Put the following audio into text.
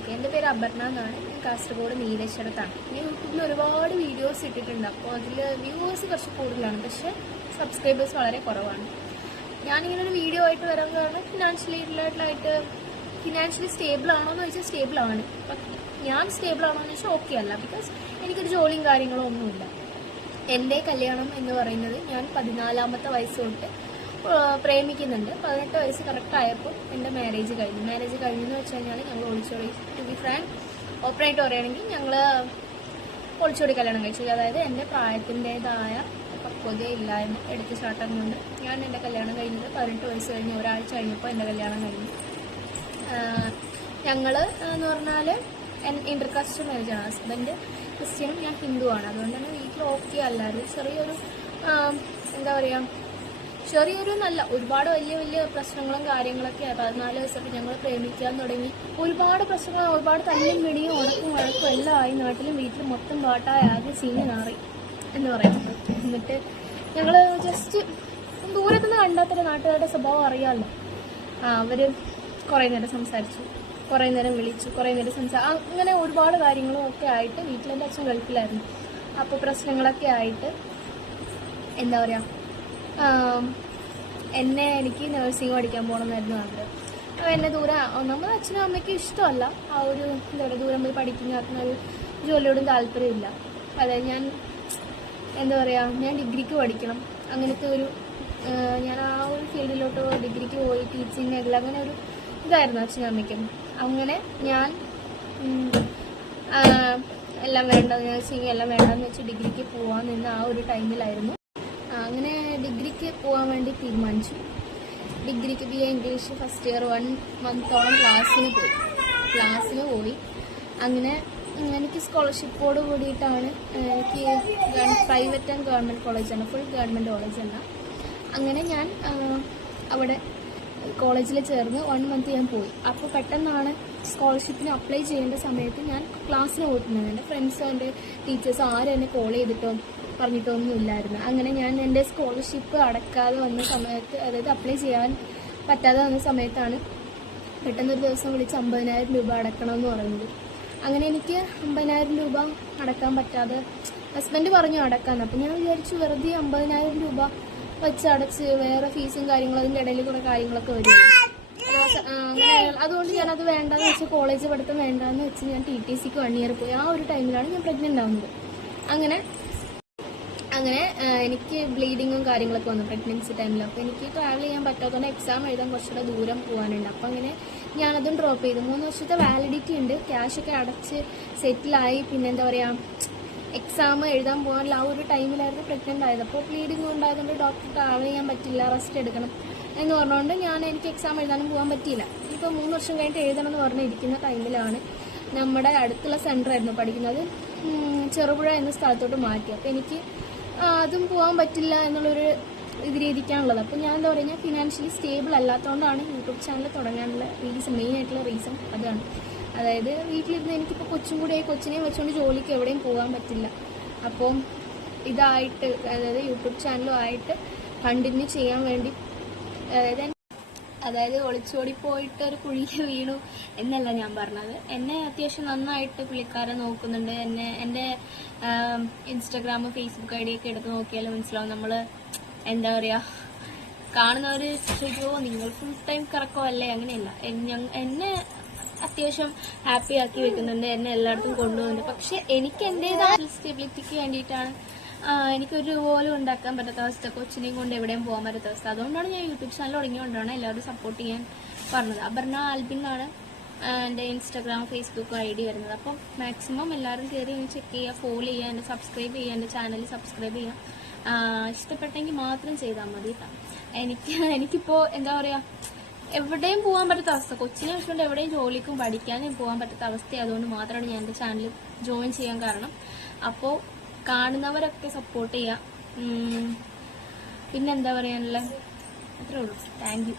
Okay. എന്റെ പേര് അപർണ എന്നാണ്. ഞാൻ കാസർഗോഡ് നീലേശ്വരത്താണ്. ഞാൻ യൂട്യൂബിൽ ഒരുപാട് വീഡിയോസ് ഇട്ടിട്ടുണ്ട്. അപ്പോൾ അതിൽ വ്യൂവേഴ്സ് കുറച്ച് കൂടുതലാണ്. പക്ഷേ സബ്സ്ക്രൈബേഴ്സ് വളരെ കുറവാണ്. ഞാനിങ്ങനെ ഒരു വീഡിയോ ആയിട്ട് വരാൻ കാരണം ഫിനാൻഷ്യലി റിലേറ്റഡായിട്ട് ഫിനാൻഷ്യലി സ്റ്റേബിൾ ആണോ എന്ന് ചോദിച്ചാൽ സ്റ്റേബിൾ ആണ്. ഞാൻ സ്റ്റേബിൾ ആണോ എന്ന് വെച്ചാൽ ഓക്കെ അല്ല. ബിക്കോസ് എനിക്കൊരു ജോലിയും കാര്യങ്ങളും ഒന്നുമില്ല. എന്റെ കല്യാണം എന്ന് പറയുന്നത് ഞാൻ പതിനാലാമത്തെ വയസ്സ് തൊട്ട് പ്രേമിക്കുന്നുണ്ട്. പതിനെട്ട് വയസ്സ് കറക്റ്റ് ആയപ്പോൾ എന്റെ മാരേജ് കഴിഞ്ഞു. മാരേജ് കഴിഞ്ഞു എന്ന് വെച്ച് കഴിഞ്ഞാൽ ഞങ്ങൾ ഒളിച്ചോടി. ടു ബി ഫ്രാങ്ക് ഓപ്പറേറ്റ് പറയുകയാണെങ്കിൽ ഞങ്ങൾ ഒളിച്ചോടി കല്യാണം കഴിച്ചു. അതായത് എന്റെ പ്രായത്തിന്റെതായ പക്വതയില്ലായ്മ എടുത്ത് ചാട്ടം കൊണ്ട് ഞാൻ എന്റെ കല്യാണം കഴിഞ്ഞത് പതിനെട്ട് വയസ്സ് കഴിഞ്ഞ് ഒരാഴ്ച കഴിഞ്ഞപ്പോൾ എന്റെ കല്യാണം കഴിഞ്ഞു. ഞങ്ങൾ എന്ന് പറഞ്ഞാൽ ഇന്റർകാസ്റ്റ് മാരേജാണ് ഹസ്ബൻഡ് ക്രിസ്ത്യനും ഞാൻ ഹിന്ദുവാണ്. അതുകൊണ്ട് തന്നെ വീട്ടിൽ ഓക്കെ അല്ലായിരുന്നു ചെറിയൊരു എന്താ പറയുക ചെറിയൊരു നല്ല ഒരുപാട് വലിയ വലിയ പ്രശ്നങ്ങളും കാര്യങ്ങളൊക്കെ പതിനാല് ദിവസമായിട്ട് ഞങ്ങൾ പ്രേമിക്കാൻ തുടങ്ങി. ഒരുപാട് പ്രശ്നങ്ങൾ ഒരുപാട് തല്ലും പിടിയും ഉണക്കും വഴക്കും എല്ലാം ആയി. നാട്ടിലും വീട്ടിലും മൊത്തം പാട്ടായി. ആകെ സീന് നാറി എന്ന് പറയുന്നത്. എന്നിട്ട് ഞങ്ങൾ ജസ്റ്റ് ദൂരത്തു നിന്ന് കണ്ടാത്തൊരു നാട്ടുകാരുടെ സ്വഭാവം അറിയാമല്ലോ. അവർ കുറേ നേരം സംസാരിച്ചു. കുറേ നേരം വിളിച്ചു. കുറേ നേരം സംസാ അങ്ങനെ ഒരുപാട് കാര്യങ്ങളും ഒക്കെ ആയിട്ട് വീട്ടിലെന്റെ അച്ഛൻ ഗൾഫിലായിരുന്നു. അപ്പോൾ പ്രശ്നങ്ങളൊക്കെ ആയിട്ട് എന്താ പറയുക എന്നെ എനിക്ക് നഴ്സിംഗ് പഠിക്കാൻ പോകണമെന്നായിരുന്നു ആഗ്രഹം. അപ്പോൾ എന്നെ ദൂരെ ഒന്നാമത് അച്ഛനും അമ്മയ്ക്കും ഇഷ്ടമല്ല. ആ ഒരു എന്താ പറയുക ദൂരം പോയി പഠിക്കുന്ന ഒരു ജോലിയോടും താല്പര്യമില്ല. അതെ ഞാൻ എന്താ പറയുക ഞാൻ ഡിഗ്രിക്ക് പഠിക്കണം. അങ്ങനത്തെ ഒരു ഞാൻ ആ ഒരു ഫീൽഡിലോട്ട് ഡിഗ്രിക്ക് പോയി ടീച്ചിങ് മേഖല അങ്ങനെ ഒരു ഇതായിരുന്നു അച്ഛനും അമ്മയ്ക്കും. അങ്ങനെ ഞാൻ എല്ലാം വേണ്ട നഴ്സിംഗ് എല്ലാം വേണ്ടെന്ന് വെച്ച് ഡിഗ്രിക്ക് പോകാൻ നിന്ന് ആ ഒരു ടൈമിലായിരുന്നു അങ്ങനെ ഡിഗ്രിക്ക് പോകാൻ വേണ്ടി തീരുമാനിച്ചു. ഡിഗ്രിക്ക് B A English first year one മന്തോളം ക്ലാസ്സിന് പോയി. ക്ലാസ്സിന് പോയി. അങ്ങനെ എനിക്ക് സ്കോളർഷിപ്പോട് കൂടിയിട്ടാണ് എനിക്ക് പ്രൈവറ്റ് ആൻഡ് ഗവൺമെന്റ് കോളേജാണ് ഫുൾ ഗവൺമെന്റ് കോളേജല്ല അങ്ങനെ ഞാൻ അവിടെ കോളേജിൽ ചേർന്ന് വൺ മന്ത് ഞാൻ പോയി. അപ്പോൾ പെട്ടെന്നാണ് സ്കോളർഷിപ്പിന് അപ്ലൈ ചെയ്യേണ്ട സമയത്ത് ഞാൻ ക്ലാസ്സിന് പോയിട്ടുണ്ടായിരുന്നു എന്റെ ഫ്രണ്ട്സോ എന്റെ ടീച്ചേഴ്സോ ആരും എന്നെ കോൾ ചെയ്തിട്ടോ പറഞ്ഞിട്ടോ ഒന്നും ഇല്ലായിരുന്നു അങ്ങനെ ഞാൻ എന്റെ സ്കോളർഷിപ്പ് അടക്കാതെ വന്ന സമയത്ത് അതായത് അപ്ലൈ ചെയ്യാൻ പറ്റാതെ വന്ന സമയത്താണ് പെട്ടെന്നൊരു ദിവസം വിളിച്ച് അമ്പതിനായിരം രൂപ അടക്കണമെന്ന് പറയുന്നത് അങ്ങനെ എനിക്ക് അമ്പതിനായിരം രൂപ അടക്കാൻ പറ്റാതെ ഹസ്ബൻഡ് പറഞ്ഞു അടക്കാന്ന്. അപ്പം ഞാൻ വിചാരിച്ചു വെറുതെ അമ്പതിനായിരം രൂപ വെച്ച് അടച്ച് വേറെ ഫീസും കാര്യങ്ങളും അതിന്റെ ഇടയിൽ കുറേ കാര്യങ്ങളൊക്കെ വരും. അതുകൊണ്ട് ഞാൻ അത് വേണ്ടെന്ന് വെച്ച് കോളേജ് പഠിത്തം വേണ്ടെന്ന് വെച്ച് ഞാൻ ടി ടി സിക്ക് വൺ ഇയർ പോയി. ആ ഒരു ടൈമിലാണ് ഞാൻ പ്രഗ്നന്റ് ആവുന്നത്. അങ്ങനെ അങ്ങനെ എനിക്ക് ബ്ലീഡിങ്ങും കാര്യങ്ങളൊക്കെ വന്നു പ്രഗ്നൻസി ടൈമിൽ അപ്പോൾ എനിക്ക് ട്രാവൽ ചെയ്യാൻ പറ്റാത്തതുകൊണ്ട് എക്സാം എഴുതാൻ കുറച്ചുകൂടെ ദൂരം പോകാനുണ്ട് അപ്പോൾ അങ്ങനെ ഞാനതും ഡ്രോപ്പ് ചെയ്തു. മൂന്ന് വർഷത്തെ വാലിഡിറ്റി ഉണ്ട്. ക്യാഷൊക്കെ അടച്ച് സെറ്റിലായി പിന്നെ എന്താ പറയുക എക്സാം എഴുതാൻ പോകാനുള്ള ആ ഒരു ടൈമിലായിരുന്നു പ്രഗ്നന്റ് ആയത്. അപ്പോൾ ബ്ലീഡിങ് ഉണ്ടായതുകൊണ്ട് ഡോക്ടർ ട്രാവൽ ചെയ്യാൻ പറ്റില്ല റെസ്റ്റ് എടുക്കണം എന്ന് പറഞ്ഞുകൊണ്ട് ഞാൻ എനിക്ക് എക്സാം എഴുതാനും പോകാൻ പറ്റിയില്ല. ഇപ്പോൾ മൂന്ന് വർഷം കഴിഞ്ഞിട്ട് എഴുതണം എന്ന് പറഞ്ഞിരിക്കുന്ന ടൈമിലാണ് നമ്മുടെ അടുത്തുള്ള സെന്ററായിരുന്നു പഠിക്കുന്നത്. ചെറുപുഴ എന്ന സ്ഥലത്തോട്ട് മാറ്റി. അപ്പോൾ എനിക്ക് അതും പോകാൻ പറ്റില്ല എന്നുള്ളൊരു ഇത് രീതിക്കാണുള്ളത് അപ്പോൾ ഞാൻ എന്താ പറയുക ഫിനാൻഷ്യലി സ്റ്റേബിൾ അല്ലാത്തതുകൊണ്ടാണ് യൂട്യൂബ് ചാനൽ തുടങ്ങാനുള്ള റീസൺ മെയിൻ ആയിട്ടുള്ള റീസൺ അതാണ്. അതായത് വീട്ടിലിരുന്ന് എനിക്കിപ്പോൾ കൊച്ചും കൂടെ കൊച്ചിനെയും വെച്ചുകൊണ്ട് ജോലിക്ക് എവിടെയും പോകാൻ പറ്റില്ല. അപ്പോൾ ഇതായിട്ട് അതായത് യൂട്യൂബ് ചാനലും ആയിട്ട് കണ്ടിന്യൂ ചെയ്യാൻ വേണ്ടി അതായത് അതായത് ഒളിച്ചോടി പോയിട്ട് ഒരു കുഴിയിൽ വീണു എന്നല്ല ഞാൻ പറഞ്ഞത്. എന്നെ അത്യാവശ്യം നന്നായിട്ട് പുള്ളിക്കാരൻ നോക്കുന്നുണ്ട്. എന്നെ എന്റെ ഇൻസ്റ്റഗ്രാം ഫേസ്ബുക്ക് ഐ ഡി ഒക്കെ എടുത്ത് നോക്കിയാൽ മനസ്സിലാവും നമ്മൾ എന്താ പറയുക കാണുന്നവർ ചോദിക്കുമോ നിങ്ങൾ ഫുൾ ടൈം കറക്കമല്ലേ അങ്ങനെയല്ല. എന്നെ അത്യാവശ്യം ഹാപ്പി ആക്കി വെക്കുന്നുണ്ട്. എന്നെ എല്ലായിടത്തും കൊണ്ടുപോകുന്നുണ്ട്. പക്ഷെ എനിക്ക് എന്റെതായ സ്റ്റെബിലിറ്റിക്ക് വേണ്ടിയിട്ടാണ് എനിക്കൊരു പോലും ഉണ്ടാക്കാൻ പറ്റാത്ത അവസ്ഥ. കൊച്ചിനെയും കൊണ്ട് എവിടെയും പോകാൻ പറ്റാത്ത അവസ്ഥ. അതുകൊണ്ടാണ് ഞാൻ യൂട്യൂബ് ചാനൽ തുടങ്ങിയതുകൊണ്ടാണ് എല്ലാവരും സപ്പോർട്ട് ചെയ്യാൻ പറഞ്ഞത്. അപർണ ആൽബിൻ എന്നാണ് എന്റെ ഇൻസ്റ്റാഗ്രാം ഫേസ്ബുക്ക് ഐ ഡി വരുന്നത്. അപ്പം മാക്സിമം എല്ലാവരും കയറി ഒന്ന് ചെക്ക് ചെയ്യുക ഫോളോ ചെയ്യുക എന്റെ സബ്സ്ക്രൈബ് ചെയ്യുക എന്റെ ചാനൽ സബ്സ്ക്രൈബ് ചെയ്യുക. ഇഷ്ടപ്പെട്ടെങ്കിൽ മാത്രം ചെയ്താൽ മതി കേട്ടോ എനിക്ക് എനിക്കിപ്പോൾ എന്താ പറയുക എവിടെയും പോകാൻ പറ്റാത്ത അവസ്ഥ. കൊച്ചിനെ വെച്ചുകൊണ്ട് എവിടെയും ജോലിക്കും പഠിക്കാനും പോകാൻ പറ്റാത്ത അവസ്ഥ അതുകൊണ്ട് മാത്രമാണ് ഞാൻ എന്റെ ചാനൽ ജോയിൻ ചെയ്യാൻ കാരണം. അപ്പോൾ കാണുന്നവരൊക്കെ സപ്പോർട്ട് ചെയ്യാം. പിന്നെന്താ പറയാനുള്ളത് അത്രേ ഉള്ളൂ. Thank you